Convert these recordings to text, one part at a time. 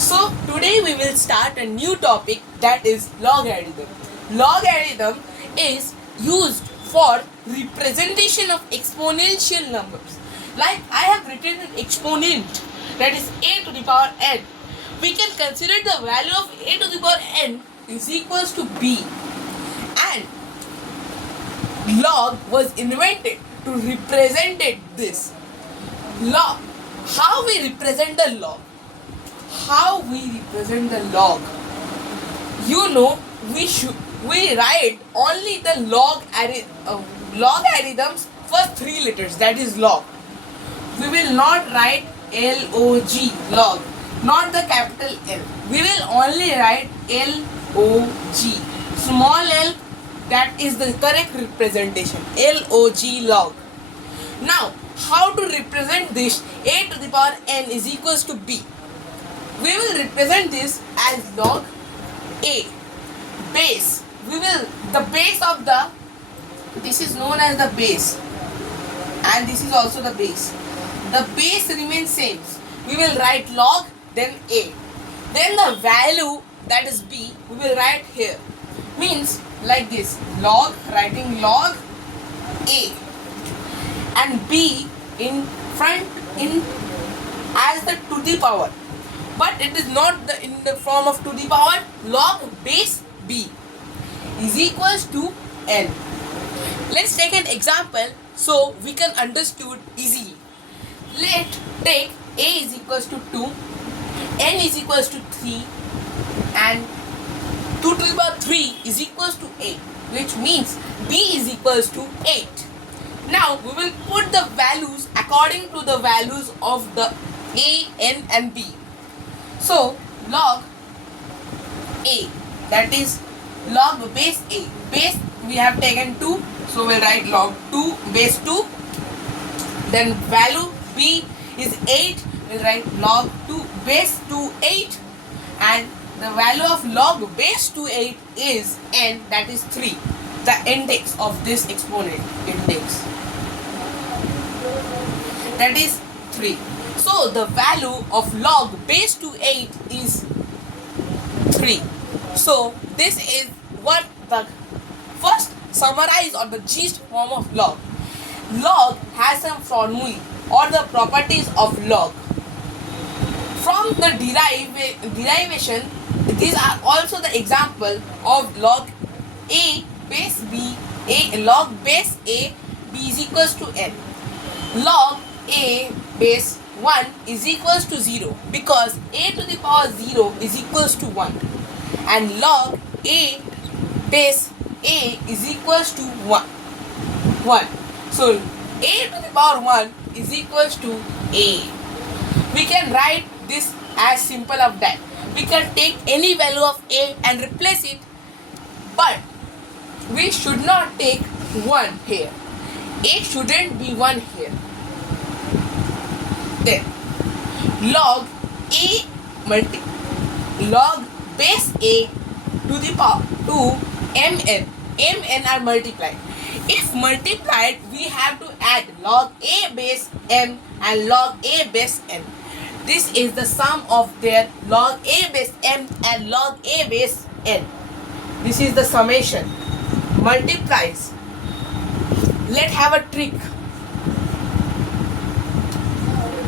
So today we will start a new topic, that is logarithm. Logarithm is used for representation of exponential numbers. Like I have written an exponent, that is a to the power n. We can consider the value of a to the power n is equals to b, and log was invented to represent this. Log. How we represent the log? How we represent the log? We write only the logarithms first three letters, that is log. We will not write log, not the capital L. We will only write log, small l. That is the correct representation, log. Now, how to represent this? A to the power n is equals to b. We will represent this as log a. Base. The base of this is known as the base, and this is also the base. The base remains same. We will write log, then a. Then the value, that is b, we will write here. Means like this, log, writing log a, and b in front as the to the power, but it is not in the form of to the power. Log base b is equals to n. Let's take an example so we can understood easily. Let's take a is equals to 2, n is equals to 3, and 2 to the power 3 is equals to 8, which means b is equals to 8. Now we will put the values according to the values of the a, n and b. So log a, that is log base a. Base we have taken 2, so we'll write log 2 base 2. Then value b is 8, we'll write log 2 base 2 8, and the value of log base 2 8 is n, that is 3. The index of this exponent, index, that is 3. So the value of log base 2 8 is 3. So this is what the first summarize or the gist form of log. Log has some formulae or the properties of log. From the derivation, these are also the example of log a base b, log base a b is equals to n. Log a base 1 is equals to 0 because a to the power 0 is equals to 1, and log a base a is equals to 1. So a to the power 1 is equals to a. We can write this as simple of that. We can take any value of a and replace it, but we should not take 1 here. A shouldn't be 1 here. Then log a log base a to the power 2 mn are multiplied. If multiplied, we have to add log a base m and log a base n. This is the sum of their log a base m and log a base n. This is the summation. Multiplies. Let's have a trick.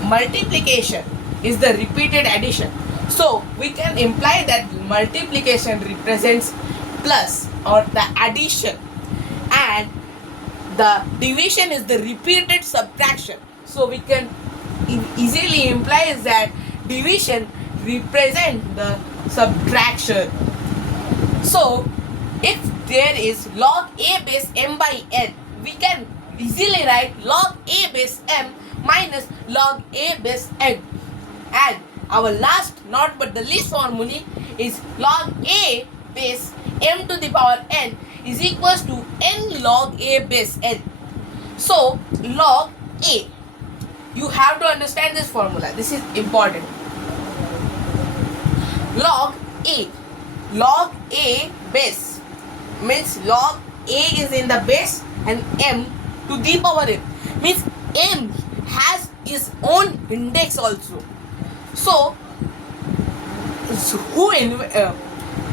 Multiplication is the repeated addition. So we can imply that multiplication represents plus or the addition, and the division is the repeated subtraction. So we can easily imply that division represents the subtraction. So if there is log a base m by n, we can easily write log a base m minus log a base n, and our last not but the least formula is log a base m to the power n is equals to n log a base n. So log a, you have to understand this formula. This is important. Log a base means log a is in the base and m to the power n means m has its own index also. So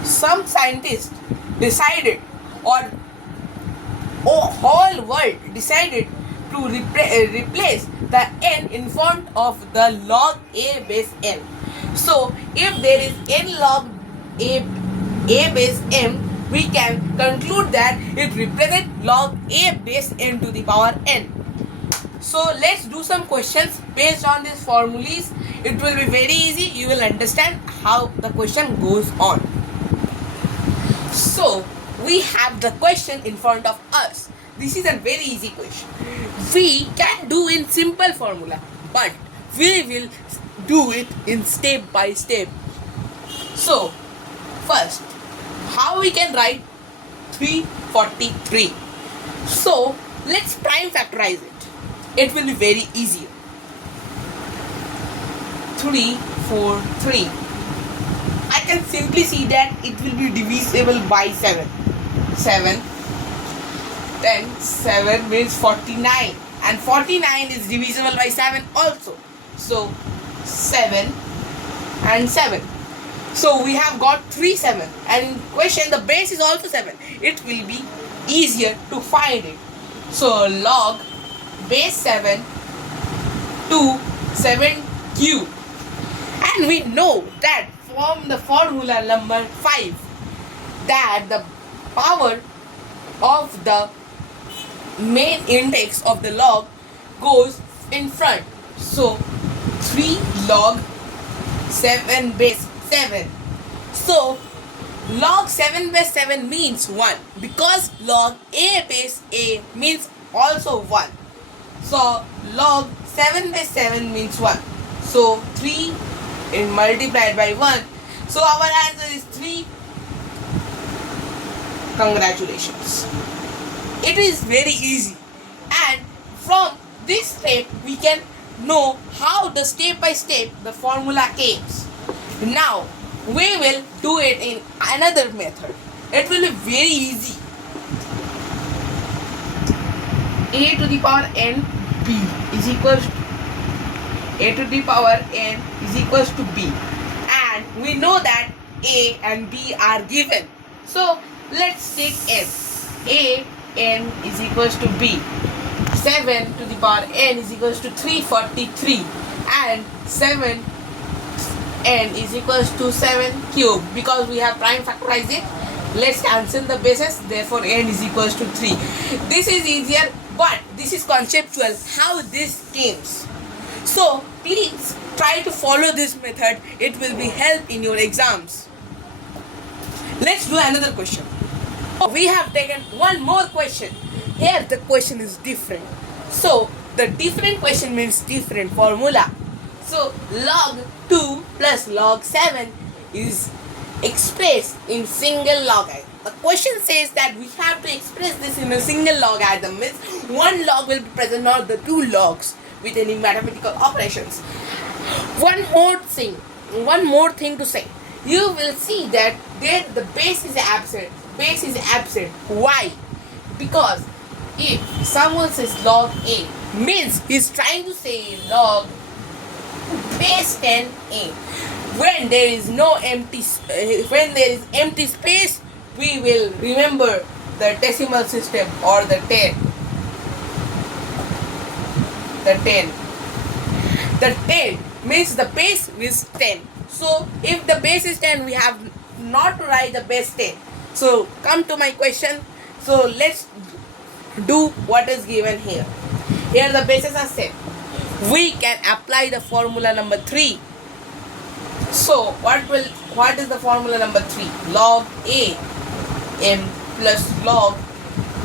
some scientists decided, or whole world decided to replace the n in front of the log a base n. So if there is n log a base m, we can conclude that it represents log a base n to the power n. So let's do some questions based on these formulas. It will be very easy. You will understand how the question goes on. So we have the question in front of us. This is a very easy question. We can do in simple formula, but we will do it in step by step. So first, how we can write 343? So let's prime factorize it. It will be very easier. 3, 4, 3. I can simply see that it will be divisible by 7. 7. Then 7 means 49. And 49 is divisible by 7 also. So 7 and 7. So we have got 3 7. And in question the base is also 7. It will be easier to find it. So log base 7 to 7 cube. And we know that from the formula number 5 that the power of the main index of the log goes in front. So 3 log 7 base 7. So log 7 base 7 means 1, because log a base a means also 1. So log 7 base 7 means 1. So 3 is multiplied by 1. So our answer is 3. Congratulations. It is very easy. And from this step we can know how the step by step the formula came. Now we will do it in another method. It will be very easy. A to the power n b is equals to a to the power n is equals to b, and we know that a and b are given. So let's take n. A n is equals to b. 7 to the power n is equals to 343, and 7 n is equals to 7 cube. Because we have prime factorized it, let's cancel the bases, therefore n is equals to 3. This is easier, but this is conceptual how this came. So please try to follow this method. It will be help in your exams. Let's do another question. We have taken one more question. Here the question is different. So the different question means different formula. So log 2 plus log 7 is expressed in single logarithm. The question says that we have to express this in a single logarithm. Means one log will be present, not the two logs, with any mathematical operations. One more thing to say. You will see that there the base is absent. Base is absent. Why? Because if someone says log a, means he's trying to say log base 10a. When there is no empty space, we will remember the decimal system or the 10. The 10 means the base is 10. So if the base is 10, we have not to write the base 10. So come to my question. So let's do what is given here. Here the bases are set. We can apply the formula number 3. So what is the formula number 3? Log a m plus log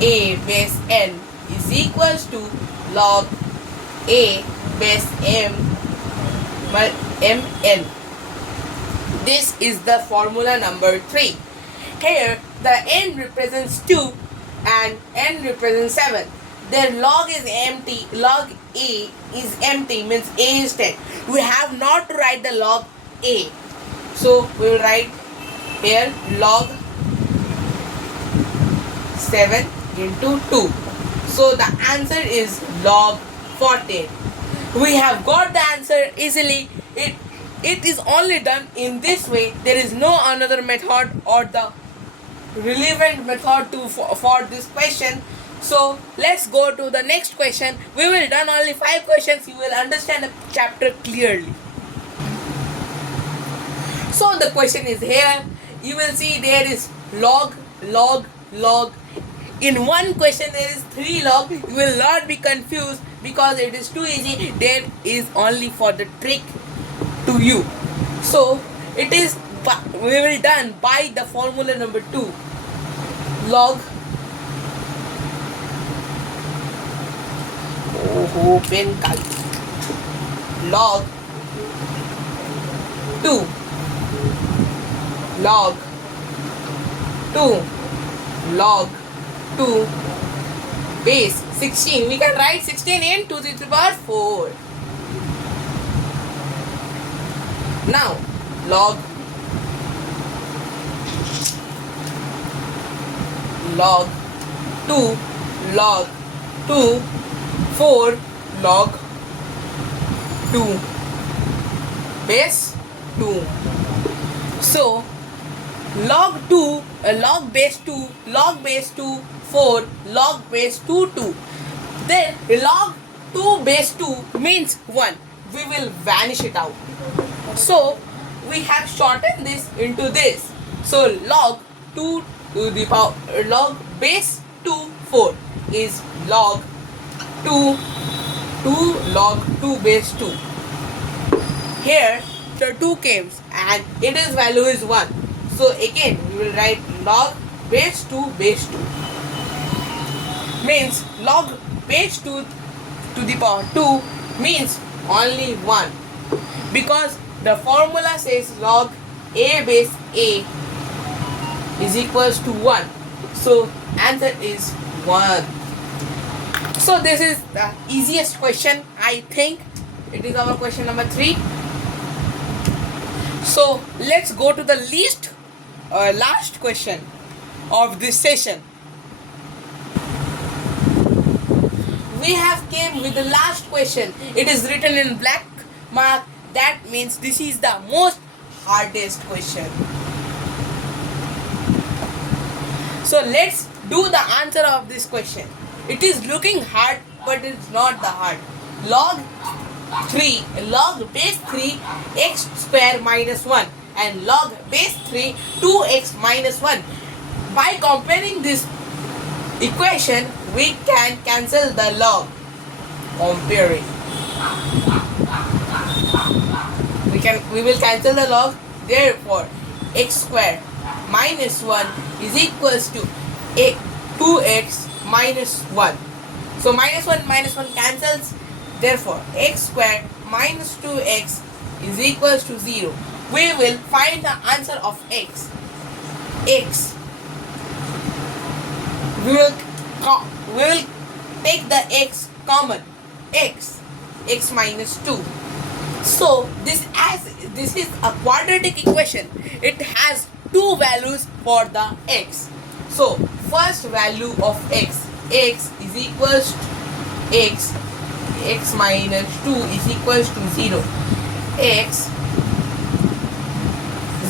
a base n is equals to log a base m mn. This is the formula number 3. Here the n represents 2 and n represents 7. Their log is empty. Log a is empty, means a is 10. We have not to write the log a. So we will write here log 7 into 2. So the answer is log 14. We have got the answer easily. it is only done in this way. There is no another method or the relevant method for this question. So let's go to the next question. We will done only 5 questions. You will understand the chapter clearly. So the question is here. You will see there is log, log, log. In one question there is 3 log. You will not be confused because it is too easy. There is only for the trick to you. So it is, we will done by the formula number 2. Log pen log 2 log 2 log 2 base 16. We can write 16 in 2 to the power 4. Now log 2 log 2 4 log 2 base 2. So log 2 log base 2 log base 2 4 log base 2 2. Then log 2 base 2 means 1. We will vanish it out. So we have shortened this into this. So log 2 to the power log base 2 4 is log 2 log 2 base 2. Here the 2 comes and its value is 1. So again we will write log base 2 base 2 means log base 2 to the power 2 means only 1, because the formula says log a base a is equals to 1. So answer is 1. So this is the easiest question, I think. It is our question number 3. So let's go to the last question of this session. We have came with the last question. It is written in black mark. That means this is the most hardest question. So let's do the answer of this question. It is looking hard, but it's not the hard. Log 3, log base 3 x square minus 1 and log base 3 2x minus 1. By comparing this equation, we can cancel the log. Comparing. We will cancel the log. Therefore, x square minus 1 is equals to 2x minus 1. So minus 1 cancels. Therefore, x square minus 2x is equals to 0. We will find the answer of x. We will take the x common. x minus 2. So this is a quadratic equation. It has 2 values for the x. So first value of x is equals to x minus 2 is equals to 0. x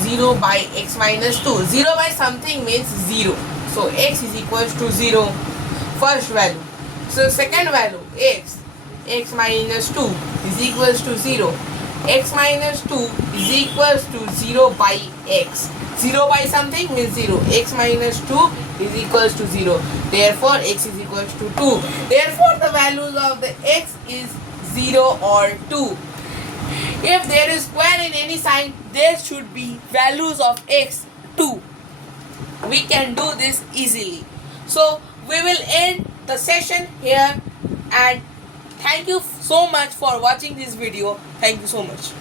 0 by x minus 2. 0 by something means 0. So x is equals to 0. First value. So second value x minus 2 is equals to 0. x minus 2 is equals to 0 by x. 0 by something means 0. X minus 2 is equals to 0. Therefore, x is equals to 2. Therefore, the values of the x is 0 or 2. If there is square in any sign, there should be values of x 2. We can do this easily. So, we will end the session here, and thank you so much for watching this video. Thank you so much.